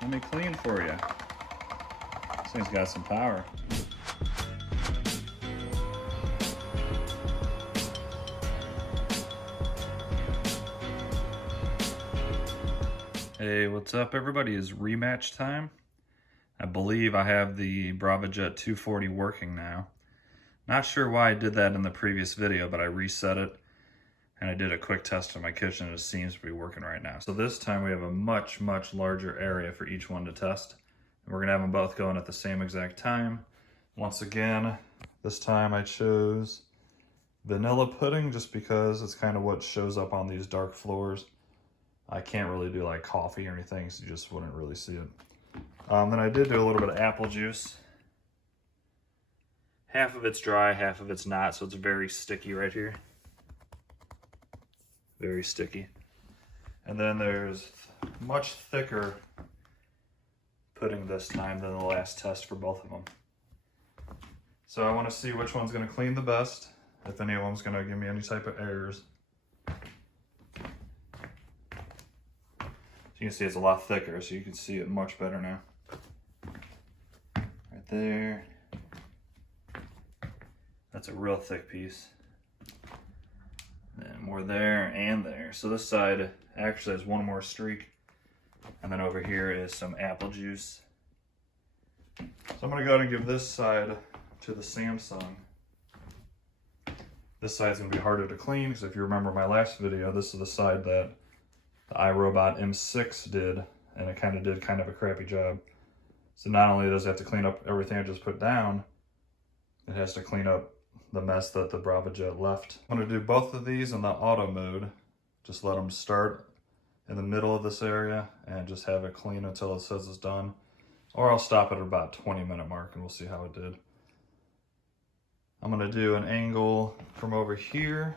Let me clean for you. This thing's got some power. Hey, what's up everybody? It's rematch time. I believe I have the Braava Jet 240 working now. Not sure why I did that in the previous video, but I reset it and I did a quick test in my kitchen and it seems to be working right now. So this time we have a much larger area for each one to test. And we're gonna have them both going at the same exact time. Once again, this time I chose vanilla pudding just because it's kind of what shows up on these dark floors. I can't really do like coffee or anything, so you just wouldn't really see it. Then I did do a little bit of apple juice. Half of it's dry, half of it's not, so it's very sticky right here. Very sticky. And then there's much thicker pudding this time than the last test for both of them. So I want to see which one's going to clean the best, if any of them's going to give me any type of errors. You can see it's a lot thicker, so you can see it much better now. Right there. That's a real thick piece. And more there and there. So this side actually has one more streak. And then over here is some apple juice. So I'm gonna go ahead and give this side to the Samsung. This side's gonna be harder to clean, because if you remember my last video, this is the side that the iRobot M6 did, and it kind of did a crappy job. So not only does it have to clean up everything I just put down, it has to clean up the mess that the Braava Jet left. I'm going to do both of these in the auto mode. Just let them start in the middle of this area and just have it clean until it says it's done. Or I'll stop at about 20-minute mark and we'll see how it did. I'm going to do an angle from over here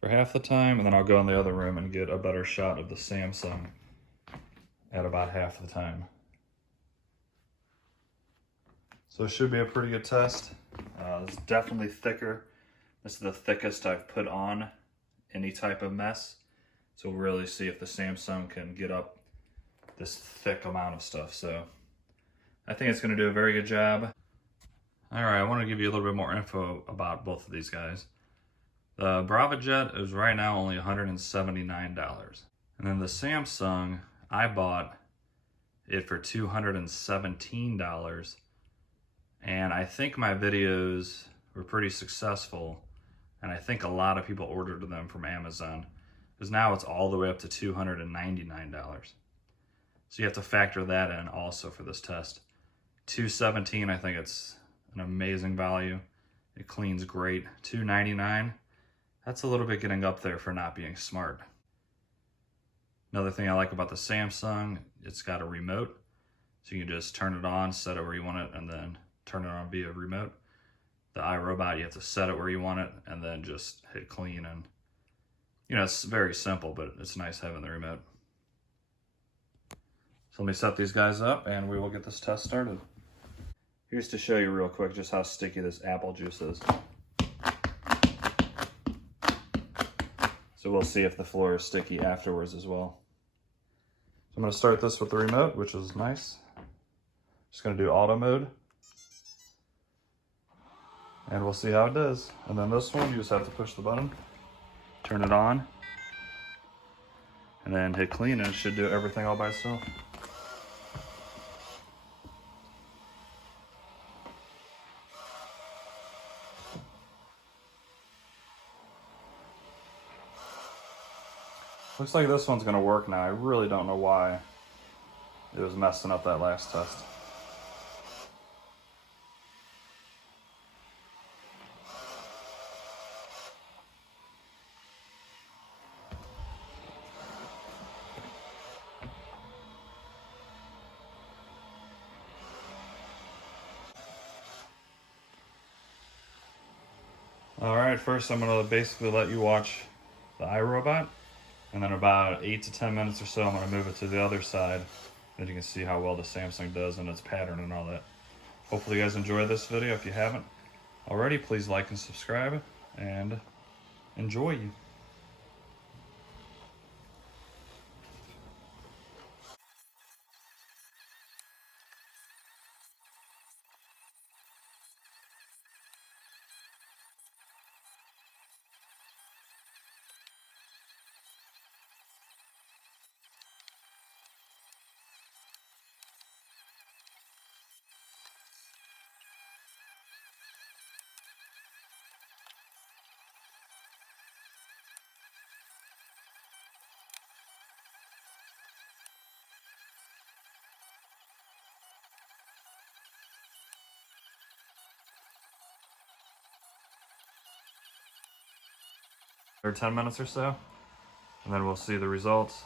for half the time, and then I'll go in the other room and get a better shot of the Samsung at about half the time. So it should be a pretty good test. It's definitely thicker. This is the thickest I've put on any type of mess. So we'll really see if the Samsung can get up this thick amount of stuff. So I think it's going to do a very good job. All right, I want to give you a little bit more info about both of these guys. The Braava Jet is right now only $179. And then the Samsung, I bought it for $217. And I think my videos were pretty successful. And I think a lot of people ordered them from Amazon, because now it's all the way up to $299. So you have to factor that in also for this test. $217, I think it's an amazing value. It cleans great. $299. That's a little bit getting up there for not being smart. Another thing I like about the Samsung, it's got a remote. So you can just turn it on, set it where you want it, and then turn it on via remote. The iRobot, you have to set it where you want it, and then just hit clean. And you know, it's very simple, but it's nice having the remote. So let me set these guys up, and we will get this test started. Here's to show you real quick just how sticky this apple juice is. So we'll see if the floor is sticky afterwards as well. So I'm going to start this with the remote, which is nice. Just going to do auto mode. And we'll see how it does. And then this one, you just have to push the button, turn it on, and then hit clean, and it should do everything all by itself. Looks like this one's gonna work now. I really don't know why it was messing up that last test. All right, first I'm gonna basically let you watch the iRobot. And then about 8 to 10 minutes or so, I'm going to move it to the other side. Then you can see how well the Samsung does and its pattern and all that. Hopefully you guys enjoyed this video. If you haven't already, please like and subscribe, and enjoy you. or 10 minutes or so, and then we'll see the results.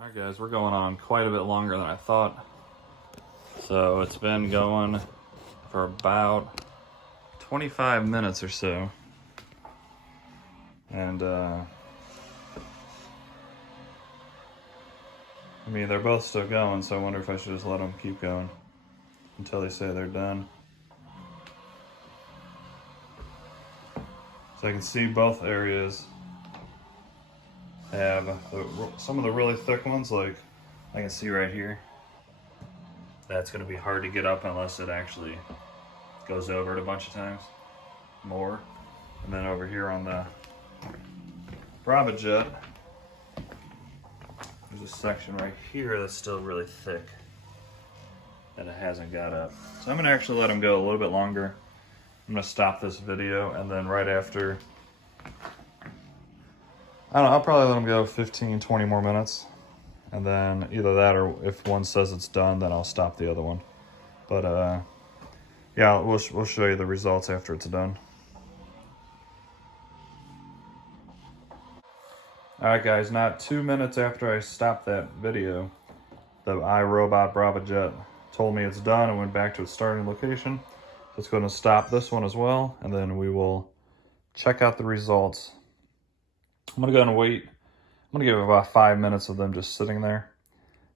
Alright guys, we're going on quite a bit longer than I thought. So it's been going for about 25 minutes or so. And I mean, they're both still going, so I wonder if I should just let them keep going until they say they're done. So I can see both areas have some of the really thick ones, like I can see right here. That's going to be hard to get up unless it actually goes over it a bunch of times more. And then over here on the Braava Jet, there's a section right here that's still really thick that it hasn't got up. So I'm going to actually let them go a little bit longer. I'm going to stop this video, and then right after, I don't know, I'll probably let them go 15, 20 more minutes. And then either that, or if one says it's done, then I'll stop the other one. But yeah, we'll show you the results after it's done. Alright guys, not 2 minutes after I stopped that video, the iRobot Braava Jet told me it's done and went back to its starting location. So it's going to stop this one as well, and then we will check out the results. I'm going to go and wait. I'm going to give it about 5 minutes of them just sitting there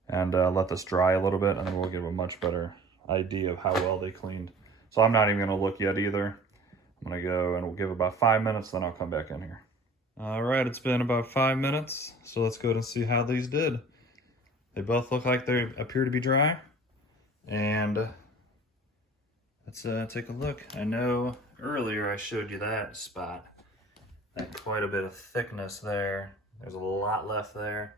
and let this dry a little bit, and then we'll give a much better idea of how well they cleaned. So I'm not even going to look yet either. I'm going to go and we'll give about 5 minutes, then I'll come back in here. All right, it's been about 5 minutes, so let's go and see how these did. They both look like they appear to be dry, and let's take a look. I know earlier I showed you that spot, that quite a bit of thickness there. There's a lot left there.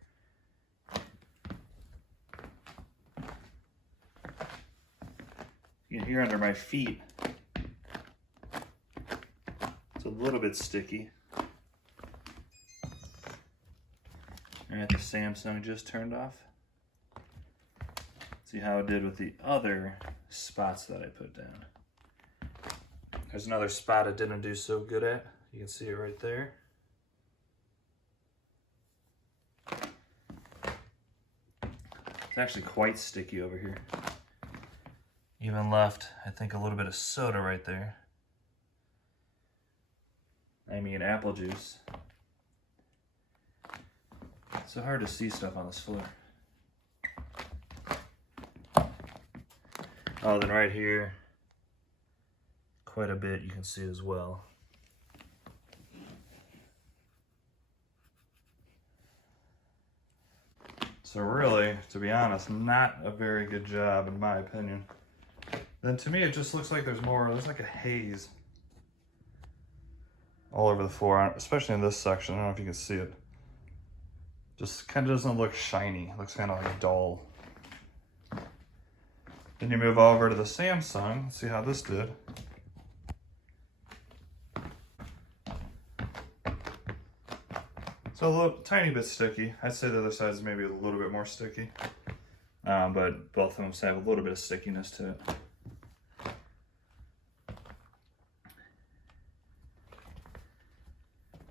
You can hear under my feet, it's a little bit sticky. All right, the Samsung just turned off. See how it did with the other spots that I put down. There's another spot it didn't do so good at. You can see it right there. It's actually quite sticky over here. Even left, I think, a little bit of soda right there. I mean, apple juice. It's so hard to see stuff on this floor. Oh, then right here, quite a bit you can see as well. So really, to be honest, not a very good job in my opinion. Then to me it just looks like there's like a haze all over the floor, especially in this section. I don't know if you can see it. Just kind of doesn't look shiny. It looks kind of like dull. Then you move over to the Samsung, see how this did. So a little tiny bit sticky. I'd say the other side is maybe a little bit more sticky. But both of them have a little bit of stickiness to it.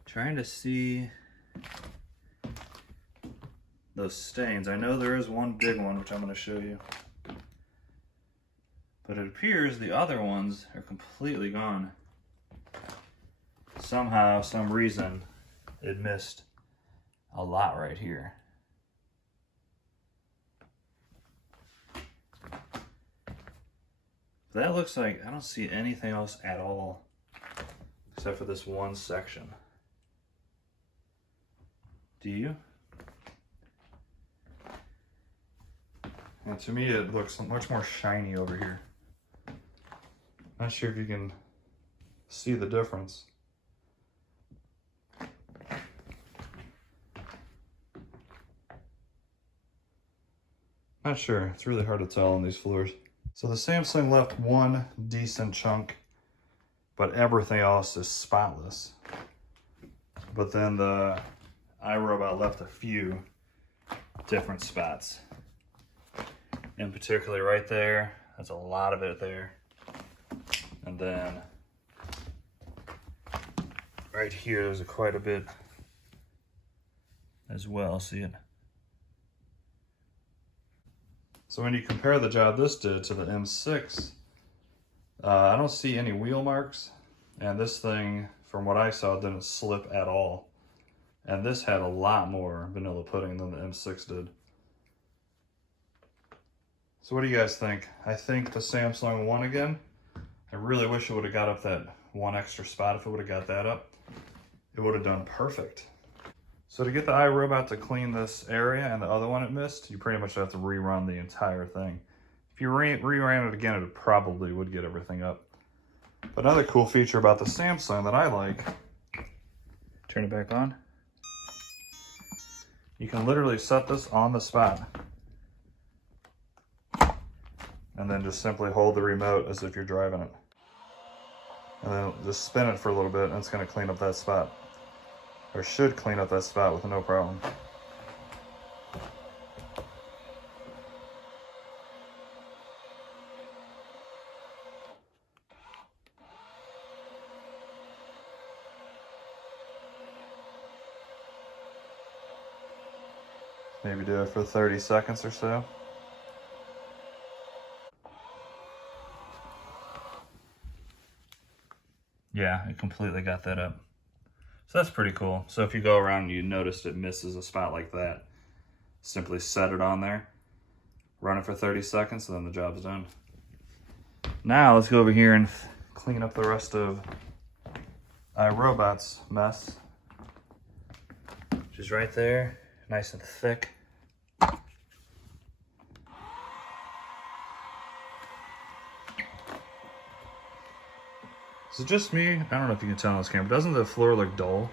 Trying to see those stains. I know there is one big one, which I'm going to show you. But it appears the other ones are completely gone. Somehow, some reason, it missed a lot right here. That looks like, I don't see anything else at all except for this one section. Do you? And to me it looks much more shiny over here. Not sure if you can see the difference. Not sure, it's really hard to tell on these floors. So the Samsung left one decent chunk, but everything else is spotless. But then the iRobot left a few different spots. And particularly right there, there's a lot of it there. And then right here, there's quite a bit as well, see it? So when you compare the job this did to the M6, I don't see any wheel marks, and this thing, from what I saw, didn't slip at all. And this had a lot more vanilla pudding than the M6 did. So what do you guys think? I think the Samsung won again. I really wish it would have got up that one extra spot. If it would have got that up, it would have done perfect. So to get the iRobot to clean this area and the other one it missed, you pretty much have to rerun the entire thing. If you reran it again, it probably would get everything up. But another cool feature about the Samsung that I like, turn it back on. You can literally set this on the spot. And then just simply hold the remote as if you're driving it. And then just spin it for a little bit and it's gonna clean up that spot. Or should clean up that spot with no problem. Maybe do it for 30 seconds or so. Yeah, it completely got that up. So that's pretty cool. So if you go around and you notice it misses a spot like that, simply set it on there, run it for 30 seconds, and then the job's done. Now let's go over here and clean up the rest of iRobot's mess. Which is right there, nice and thick. Is it just me? I don't know if you can tell on this camera, but doesn't the floor look dull?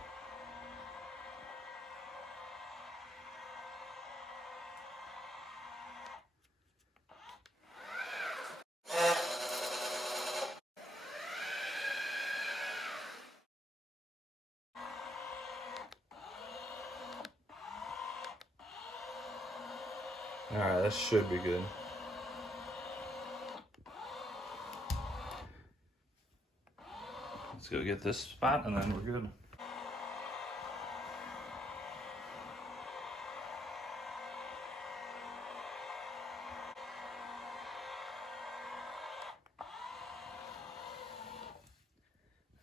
Alright, that should be good. Let's go get this spot and then we're good.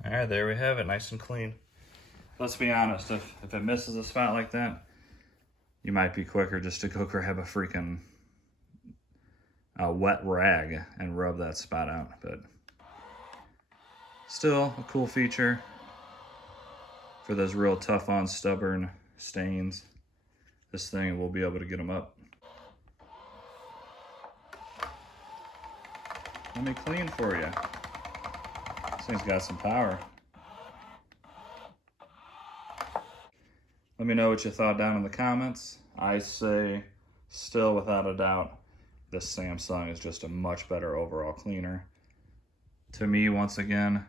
Alright, there we have it, nice and clean. Let's be honest, if it misses a spot like that, you might be quicker just to go grab a freaking wet rag and rub that spot out, but still a cool feature for those real tough on stubborn stains. This thing will be able to get them up. Let me clean for you. This thing's got some power. Let me know what you thought down in the comments. I say, still without a doubt, this Samsung is just a much better overall cleaner. To me, once again,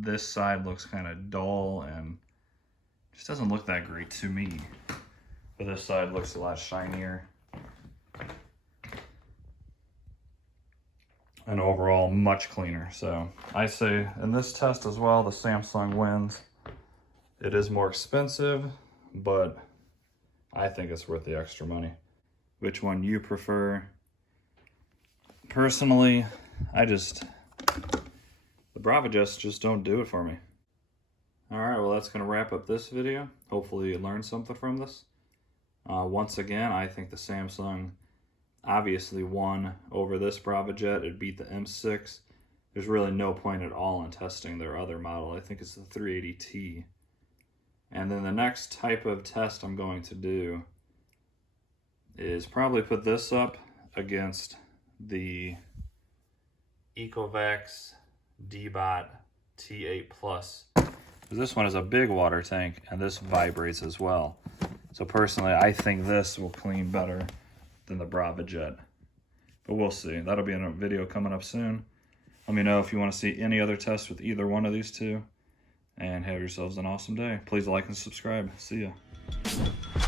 this side looks kind of dull and just doesn't look that great to me. But this side looks a lot shinier. And overall, much cleaner. So I say in this test as well, the Samsung wins. It is more expensive, but I think it's worth the extra money. Which one you prefer? Personally, the Braava Jets just don't do it for me. Alright, well that's going to wrap up this video. Hopefully you learned something from this. Once again, I think the Samsung obviously won over this Braava Jet. It beat the M6. There's really no point at all in testing their other model. I think it's the 380T. And then the next type of test I'm going to do is probably put this up against the Ecovacs JetBOT T8 Plus. This one is a big water tank and this vibrates as well. So personally, I think this will clean better than the Braava Jet. But we'll see. That'll be in a video coming up soon. Let me know if you want to see any other tests with either one of these two. And have yourselves an awesome day. Please like and subscribe. See ya.